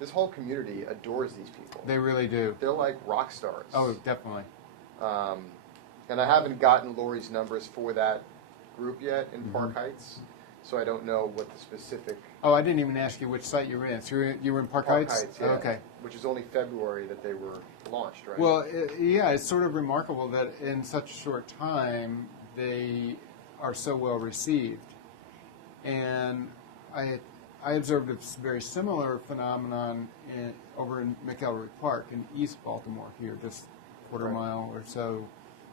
this whole community adores these people. They really do. They're like rock stars. Oh, definitely. And I haven't gotten Lori's numbers for that group yet in Park Heights, so I don't know what the specific... Oh, I didn't even ask you which site you were in. So you were in Park Heights? Heights, yeah. Oh, okay. Which is only February that they were launched, right? Well, yeah, it's sort of remarkable that in such a short time they are so well received. And I observed a very similar phenomenon over in McElroy Park in East Baltimore here, just a quarter mile or so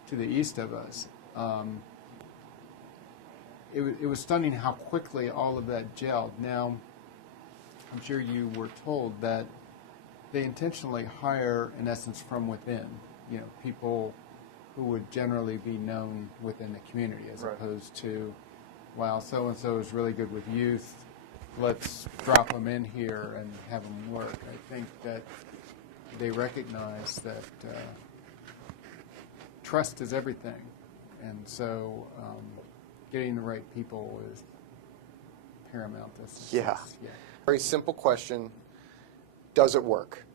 to the east of us. It was stunning how quickly all of that gelled. Now, I'm sure you were told that they intentionally hire, in essence, from within, people who would generally be known within the community, as opposed to, wow, so-and-so is really good with youth, let's drop them in here and have them work. I think that they recognize that trust is everything, and so getting the right people is paramount to success. Yeah. Very simple question. Does it work?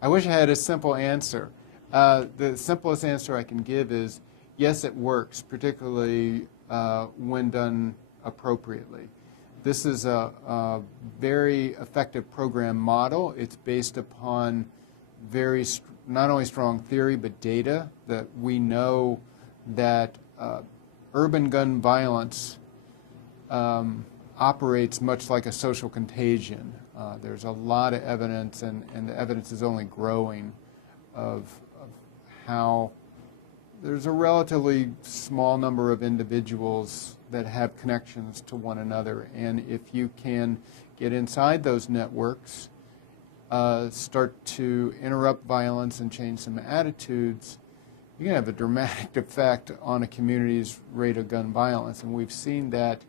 I wish I had a simple answer. The simplest answer I can give is yes, it works, particularly when done appropriately. This is a very effective program model. It's based upon not only strong theory but data that we know that urban gun violence operates much like a social contagion. There's a lot of evidence, and the evidence is only growing, of how there's a relatively small number of individuals that have connections to one another. And if you can get inside those networks, start to interrupt violence and change some attitudes, you can have a dramatic effect on a community's rate of gun violence. And we've seen that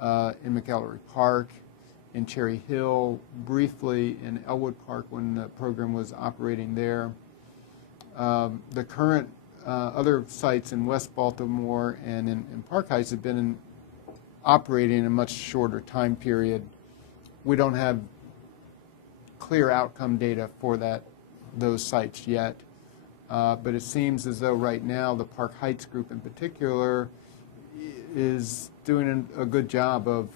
in McElroy Park, in Cherry Hill, briefly in Elwood Park when the program was operating there. The current other sites in West Baltimore and in Park Heights have been operating in a much shorter time period. We don't have clear outcome data for those sites yet, but it seems as though right now the Park Heights group in particular is doing a good job of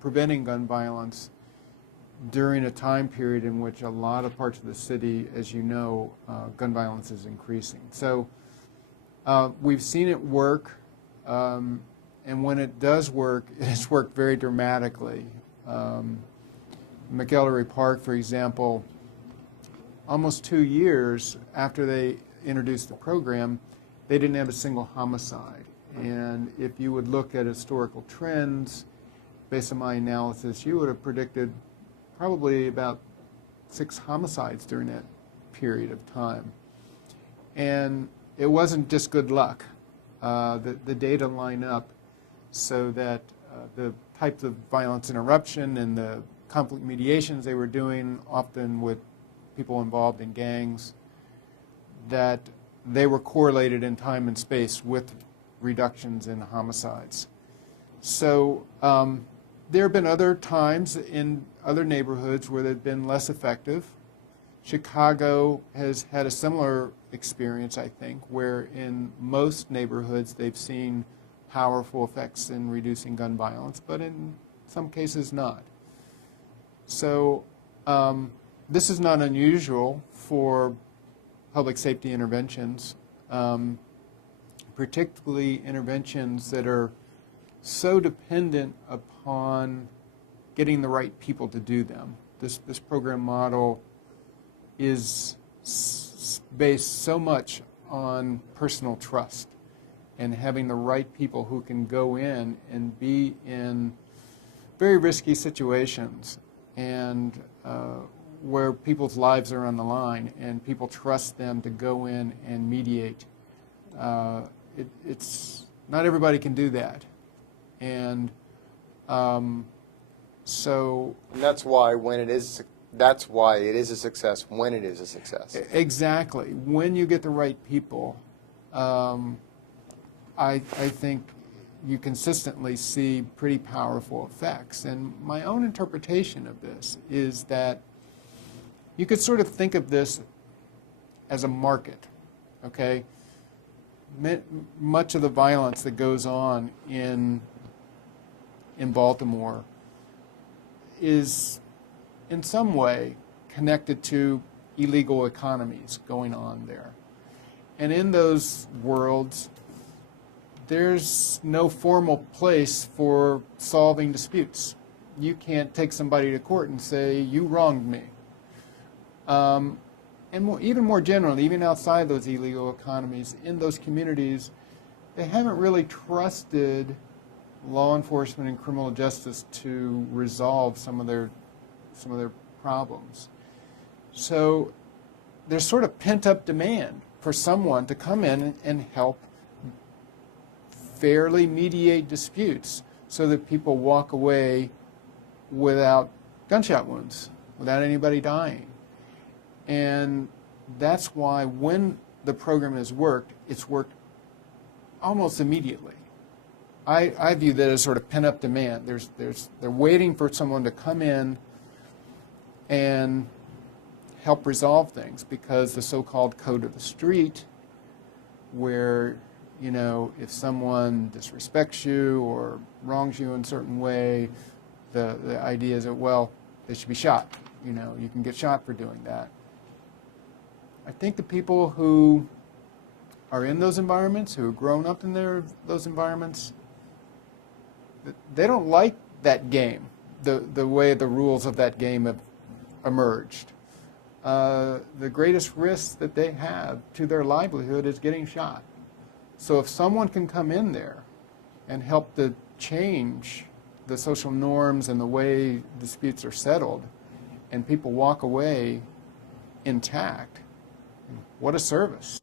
preventing gun violence during a time period in which a lot of parts of the city, as you know, gun violence is increasing. So we've seen it work, and when it does work, it has worked very dramatically. McElroy Park, for example, almost 2 years after they introduced the program, they didn't have a single homicide. And if you would look at historical trends, based on my analysis, you would have predicted probably about 6 homicides during that period of time. And it wasn't just good luck. The data line up so that the types of violence interruption and the conflict mediations they were doing, often with people involved in gangs, that they were correlated in time and space with reductions in homicides. So there have been other times in other neighborhoods where they've been less effective. Chicago has had a similar experience, I think, where in most neighborhoods they've seen powerful effects in reducing gun violence, but in some cases not. So this is not unusual for public safety interventions, particularly interventions that are so dependent upon getting the right people to do them. This program model is based so much on personal trust and having the right people who can go in and be in very risky situations and where people's lives are on the line and people trust them to go in and mediate. It's not everybody can do that. And so... And that's why it is a success when it is a success. Exactly. When you get the right people, I think you consistently see pretty powerful effects. And my own interpretation of this is that you could sort of think of this as a market, okay? Much of the violence that goes on in Baltimore is in some way connected to illegal economies going on there. And in those worlds, there's no formal place for solving disputes. You can't take somebody to court and say, you wronged me. Even more generally, even outside those illegal economies, in those communities, they haven't really trusted law enforcement and criminal justice to resolve some of their problems. So there's sort of pent-up demand for someone to come in and help fairly mediate disputes so that people walk away without gunshot wounds, without anybody dying. And that's why when the program has worked, it's worked almost immediately. I view that as sort of pent-up demand. They're waiting for someone to come in and help resolve things, because the so-called code of the street, where, you know, if someone disrespects you or wrongs you in a certain way, the idea is that, well, they should be shot. You know, you can get shot for doing that. I think the people who are in those environments, who have grown up in those environments, they don't like that game, the way the rules of that game have emerged. The greatest risk that they have to their livelihood is getting shot. So if someone can come in there and help to change the social norms and the way disputes are settled, and people walk away intact, what a service.